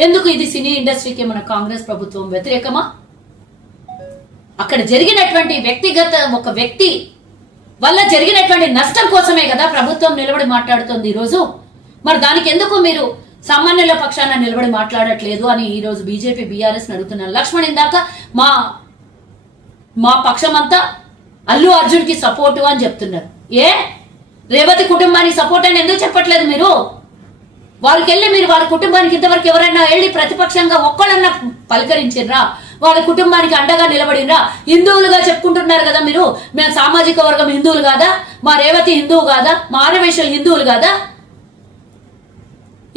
ఎందుకు ఇది సినీ ఇండస్ట్రీకి మన కాంగ్రెస్ ప్రభుత్వం వ్యతిరేకమా? అక్కడ జరిగినటువంటి వ్యక్తిగత ఒక వ్యక్తి వల్ల జరిగినటువంటి నష్టం కోసమే కదా ప్రభుత్వం నిలబడి మాట్లాడుతుంది ఈరోజు? మరి దానికి ఎందుకు మీరు సామాన్యుల పక్షాన నిలబడి మాట్లాడట్లేదు అని ఈ రోజు బీజేపీ బీఆర్ఎస్ అడుగుతున్నారు. లక్ష్మణ్ ఇందాక మా మా పక్షమంతా అల్లు అర్జున్కి సపోర్టు అని చెప్తున్నారు. ఏ? రేవతి కుటుంబానికి సపోర్ట్ అని ఎందుకు చెప్పట్లేదు మీరు? వాళ్ళకి వెళ్ళి మీరు వాళ్ళ కుటుంబానికి ఇంతవరకు ఎవరైనా వెళ్ళి ప్రతిపక్షంగా ఒక్కళ్ళన్నా పలకరించిర్రా? వాళ్ళ కుటుంబానికి అండగా నిలబడినరా హిందువులుగా చెప్పుకుంటున్నారు కదా మీరు? మేము సామాజిక వర్గం హిందువులు కాదా? మా రేవతి హిందువు కాదా? మా ఆరవేశలు హిందువులు కాదా?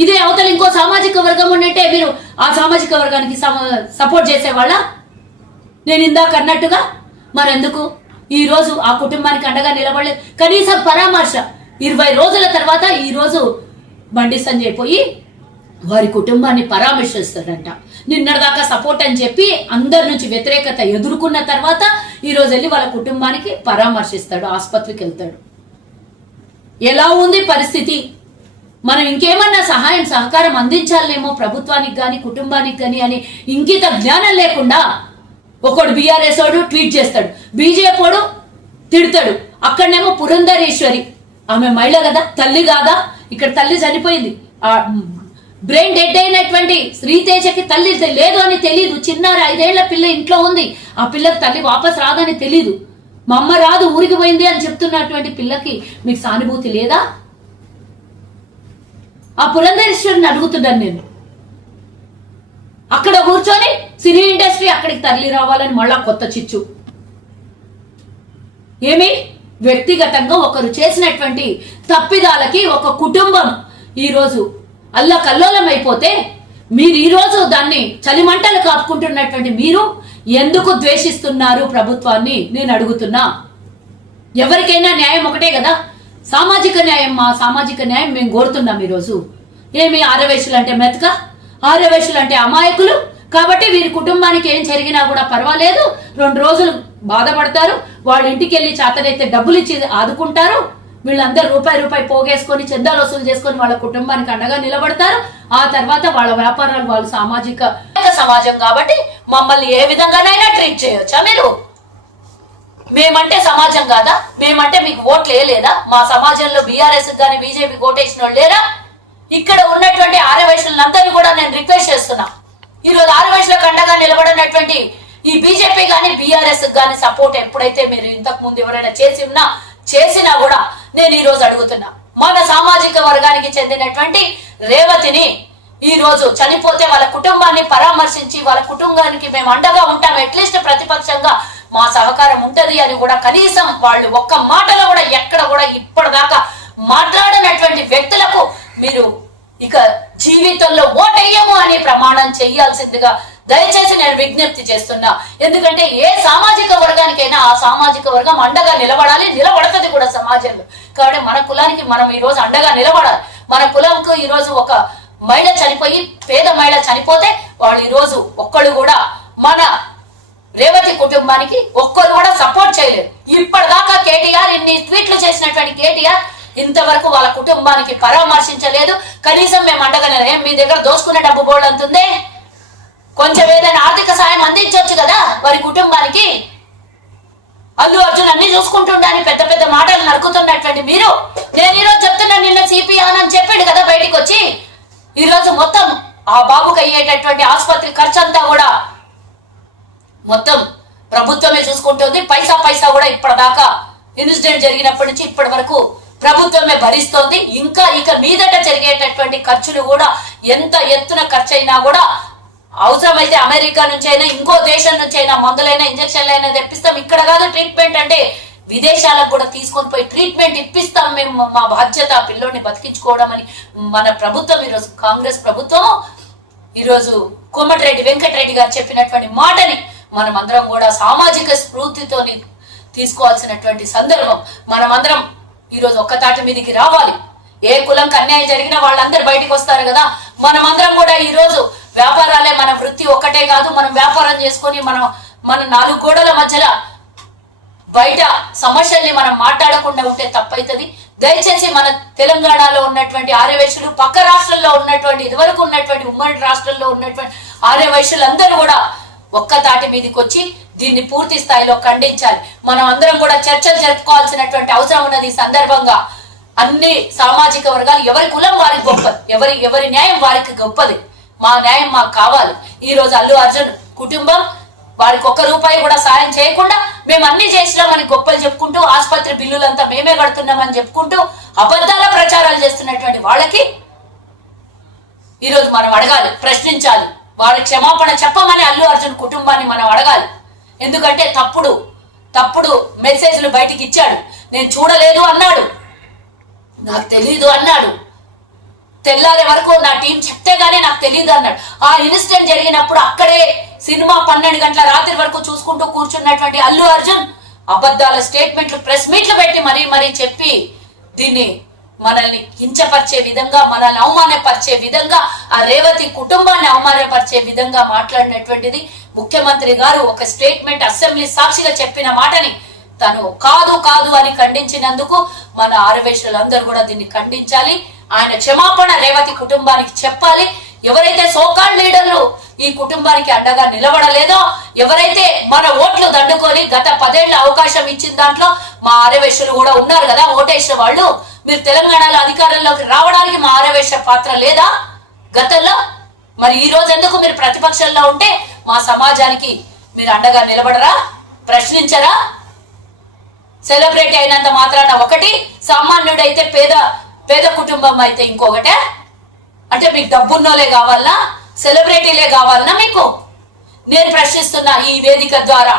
ఇదే అవతల ఇంకో సామాజిక వర్గం ఉన్నట్టే మీరు ఆ సామాజిక వర్గానికి సపోర్ట్ చేసేవాళ్ళ? నేను ఇందాక అన్నట్టుగా? మరెందుకు? ఈ రోజు ఆ కుటుంబానికి అండగా నిలబడలేదు. కనీసం పరామర్శ. ఇరవై రోజుల తర్వాత ఈ రోజు బండి సంజయ్ పోయి వారి కుటుంబాన్ని పరామర్శిస్తాడంట. నిన్నటిదాకా సపోర్ట్ అని చెప్పి అందరి నుంచి వ్యతిరేకత ఎదుర్కొన్న తర్వాత ఈ రోజు వెళ్ళి వాళ్ళ కుటుంబానికి పరామర్శిస్తాడు ఆసుపత్రికి వెళ్తాడు. ఎలా ఉంది పరిస్థితి? మనం ఇంకేమన్నా సహాయం సహకారం అందించాలేమో ప్రభుత్వానికి కానీ కుటుంబానికి కానీ అని ఇంకిత జ్ఞానం లేకుండా ఒకడు బీఆర్ఎస్ వాడు ట్వీట్ చేస్తాడు. బీజేపీ వాడు తిడతాడు. అక్కడనేమో పురంధరేశ్వరి. ఆమె మహిళ కదా తల్లి కాదా? ఇక్కడ తల్లి చనిపోయింది. ఆ బ్రెయిన్ డెడ్ అయినటువంటి శ్రీతేజకి తల్లి లేదు అని తెలియదు చిన్నారి ఐదేళ్ళ పిల్ల ఇంట్లో ఉంది. ఆ పిల్లకి తల్లి వాపస్ రాదని తెలియదు మా అమ్మ రాదు ఊరికి పోయింది అని చెప్తున్నటువంటి పిల్లకి మీకు సానుభూతి లేదా? ఆ పురంధరేశ్వరిని అడుగుతున్నాను నేను. అక్కడ కూర్చొని సినీ ఇండస్ట్రీ అక్కడికి తరలి రావాలని మళ్ళా కొత్త చిచ్చు. ఏమి? వ్యక్తిగతంగా ఒకరు చేసినటువంటి తప్పిదాలకి ఒక కుటుంబం ఈరోజు అల్లకల్లోలం అయిపోతే మీరు ఈరోజు దాన్ని చలిమంటలు కాపుకుంటున్నటువంటి మీరు ఎందుకు ద్వేషిస్తున్నారు ప్రభుత్వాన్ని? నేను అడుగుతున్నా. ఎవరికైనా న్యాయం ఒకటే కదా? సామాజిక న్యాయం మా సామాజిక న్యాయం మేము కోరుతున్నాం ఈరోజు. ఏమి ఆరవేశులు అంటే మెతక? ఆరవేశులు అంటే అమాయకులు? కాబట్టి వీరి కుటుంబానికి ఏం జరిగినా కూడా పర్వాలేదు. రెండు రోజులు బాధపడతారు. వాళ్ళ ఇంటికి వెళ్ళి చేతనైతే డబ్బులు ఇచ్చి ఆదుకుంటారు. వీళ్ళందరూ రూపాయి రూపాయి పోగేసుకొని చందాలు వసూలు చేసుకొని వాళ్ళ కుటుంబానికి అండగా నిలబడతారు. ఆ తర్వాత వాళ్ళ వ్యాపారాలు వాళ్ళు సామాజిక సమాజం కాబట్టి మమ్మల్ని ఏ విధంగానైనా ట్రీట్ చేయొచ్చా మీరు? మేమంటే సమాజం కాదా? మేమంటే మీకు ఓట్లు వేయలేదా? మా సమాజంలో బీఆర్ఎస్ కానీ బీజేపీ ఓటేసిన వాళ్ళు లేరా? ఇక్కడ ఉన్నటువంటి ఆరవయసులందరినీ కూడా నేను రిక్వెస్ట్ చేస్తున్నా. ఈ రోజు ఆరవయసులకు అండగా నిలబడినటువంటి ఈ బీజేపీ కానీ బీఆర్ఎస్ కానీ సపోర్ట్ ఎప్పుడైతే మీరు ఇంతకు ముందు ఎవరైనా చేసి ఉన్నా చేసినా కూడా నేను ఈ రోజు అడుగుతున్నా. మన సామాజిక వర్గానికి చెందినటువంటి రేవతిని ఈ రోజు చనిపోతే వాళ్ళ కుటుంబాన్ని పరామర్శించి వాళ్ళ కుటుంబానికి మేము అండగా ఉంటాం అట్లీస్ట్ ప్రతిపక్షంగా మా సహకారం ఉంటది అని కూడా కనీసం వాళ్ళు ఒక్క మాటలో కూడా ఎక్కడ కూడా ఇప్పటిదాకా మాట్లాడనటువంటి వ్యక్తులకు మీరు ఇక జీవితంలో ఓటయ్యము అని ప్రమాణం చేయాల్సిందిగా దయచేసి నేను విజ్ఞప్తి చేస్తున్నా. ఎందుకంటే ఏ సామాజిక వర్గానికైనా ఆ సామాజిక వర్గం అండగా నిలబడాలి నిలబడతది కూడా సమాజంలో. కాబట్టి మన కులానికి మనం ఈ రోజు అండగా నిలబడాలి. మన కులంకు ఈ రోజు ఒక మహిళ చనిపోయి పేద మహిళ చనిపోతే వాళ్ళు ఈ రోజు ఒక్కళ్ళు కూడా మన రేవతి కుటుంబానికి ఒక్కరు కూడా సపోర్ట్ చేయలేదు ఇప్పటిదాకా కేటీఆర్ ఇన్ని ట్వీట్లు చేసినటువంటి కేటీఆర్ ఇంతవరకు వాళ్ళ కుటుంబానికి పరామర్శించలేదు. కనీసం మేము అండగలేదు మీ దగ్గర దోసుకునే డబ్బు బోర్డు అంతుందే? అందించవచ్చు కదా? వారి కుటుంబానికి? అల్లు అర్జున్ అన్ని చూసుకుంటుండని పెద్ద పెద్ద మాటలు నరుకుతున్నటువంటి మీరు? నేను ఈరోజు చెప్తున్నా నిన్న సిపి అని చెప్పాడు కదా బయటికి వచ్చి? ఈరోజు మొత్తం ఆ బాబుకి అయ్యేటటువంటి ఆసుపత్రి ఖర్చు అంతా కూడా మొత్తం ప్రభుత్వమే చూసుకుంటుంది. పైసా పైసా కూడా ఇప్పటిదాకా ఇన్సిడెంట్ జరిగినప్పటి నుంచి ఇప్పటి వరకు ప్రభుత్వమే భరిస్తోంది. ఇంకా ఇక మీదట జరిగేటటువంటి ఖర్చులు కూడా ఎంత ఎత్తున ఖర్చు అయినా కూడా అవసరమైతే అమెరికా నుంచి అయినా ఇంకో దేశం నుంచి అయినా మందులైనా ఇంజక్షన్లు అయినా తెప్పిస్తాం. ఇక్కడ కాదు ట్రీట్మెంట్ అంటే విదేశాలకు కూడా తీసుకొని పోయి ట్రీట్మెంట్ ఇప్పిస్తాం మేము మా బాధ్యత పిల్లోని బతికించుకోవడం అని. మన ప్రభుత్వం ఈరోజు కాంగ్రెస్ ప్రభుత్వం ఈరోజు కోమటిరెడ్డి వెంకటరెడ్డి గారు చెప్పినటువంటి మాటని మనం అందరం కూడా సామాజిక స్ఫూర్తితోని తీసుకోవాల్సినటువంటి సందర్భం. మనమందరం ఈరోజు ఒక్కతాటి మీదకి రావాలి. ఏ కులంకి అన్యాయం జరిగినా వాళ్ళందరూ బయటకు వస్తారు కదా. మనమందరం కూడా ఈరోజు వ్యాపారాలే మన వృత్తి ఒక్కటే కాదు మనం వ్యాపారం చేసుకొని మనం మన నాలుగు గోడల మధ్యలో బయట సమస్యల్ని మనం మాట్లాడకుండా ఉంటే తప్పైతుంది. దయచేసి మన తెలంగాణలో ఉన్నటువంటి ఆర్యవైశ్యులు పక్క రాష్ట్రంలో ఉన్నటువంటి ఇదివరకు ఉన్నటువంటి ఉమ్మడి రాష్ట్రంలో ఉన్నటువంటి ఆర్యవైశ్యులందరూ కూడా ఒక్క తాటి మీదకి వచ్చి దీన్ని పూర్తి స్థాయిలో ఖండించాలి. మనం అందరం కూడా చర్చలు జరుపుకోవాల్సినటువంటి అవసరం ఉన్నది ఈ సందర్భంగా. అన్ని సామాజిక వర్గాలు ఎవరి కులం వారికి గొప్పది ఎవరి ఎవరి న్యాయం వారికి గొప్పది. మా న్యాయం మాకు కావాలి. ఈ రోజు అల్లు అర్జున్ కుటుంబం వారికి ఒక్క రూపాయి కూడా సాయం చేయకుండా మేము అన్ని చేసినామని గొప్పలు చెప్పుకుంటూ ఆసుపత్రి బిల్లులంతా మేమే కడుతున్నామని చెప్పుకుంటూ అబద్ధాల ప్రచారాలు చేస్తున్నటువంటి వాళ్ళకి ఈరోజు మనం అడగాలి ప్రశ్నించాలి. వాళ్ళ క్షమాపణ చెప్పమని అల్లు అర్జున్ కుటుంబాన్ని మనం అడగాలి. ఎందుకంటే తప్పుడు తప్పుడు మెసేజ్లు బయటికి ఇచ్చాడు. నేను చూడలేదు అన్నాడు. నాకు తెలీదు అన్నాడు. తెల్లారే వరకు నా టీం చెప్తే గానీ నాకు తెలియదు అన్నాడు. ఆ ఇన్సిడెంట్ జరిగినప్పుడు అక్కడే సినిమా పన్నెండు గంటల రాత్రి వరకు చూసుకుంటూ కూర్చున్నటువంటి అల్లు అర్జున్ అబద్ధాల స్టేట్మెంట్లు ప్రెస్ మీట్లు పెట్టి మరీ మరీ చెప్పి దీన్ని మనల్ని కించపరిచే విధంగా మనల్ని అవమానపరిచే విధంగా ఆ రేవతి కుటుంబాన్ని అవమానపరిచే విధంగా మాట్లాడినటువంటిది ముఖ్యమంత్రి గారు ఒక స్టేట్మెంట్ అసెంబ్లీ సాక్షిగా చెప్పిన మాటని తను కాదు కాదు అని ఖండించినందుకు మన ఆరవేశులందరూ కూడా దీన్ని ఖండించాలి. ఆయన క్షమాపణ రేవతి కుటుంబానికి చెప్పాలి. ఎవరైతే సోకాల్ లీడర్లు ఈ కుటుంబానికి అండగా నిలబడలేదో ఎవరైతే మన ఓట్లు దండుకొని గత పదేళ్ళ అవకాశం ఇచ్చిన దాంట్లో మా ఆరవేశులు కూడా ఉన్నారు కదా ఓటేసిన వాళ్ళు. మీరు తెలంగాణలో అధికారంలోకి రావడానికి మా ఆరవేశ పాత్ర లేదా? గతంలో? మరి ఈ రోజు ఎందుకు మీరు ప్రతిపక్షంలో ఉంటే మా సమాజానికి మీరు అండగా నిలబడరా? ప్రశ్నించరా? సెలబ్రేట్ అయినంత మాత్రాన ఒకటి సామాన్యుడైతే పేద పేద కుటుంబం అయితే ఇంకొకటే. అంటే మీకు డబ్బున్నోలే కావాలనా? సెలబ్రిటీలే కావాలనా మీకు? నేను ప్రశ్నిస్తున్నా ఈ వేదిక ద్వారా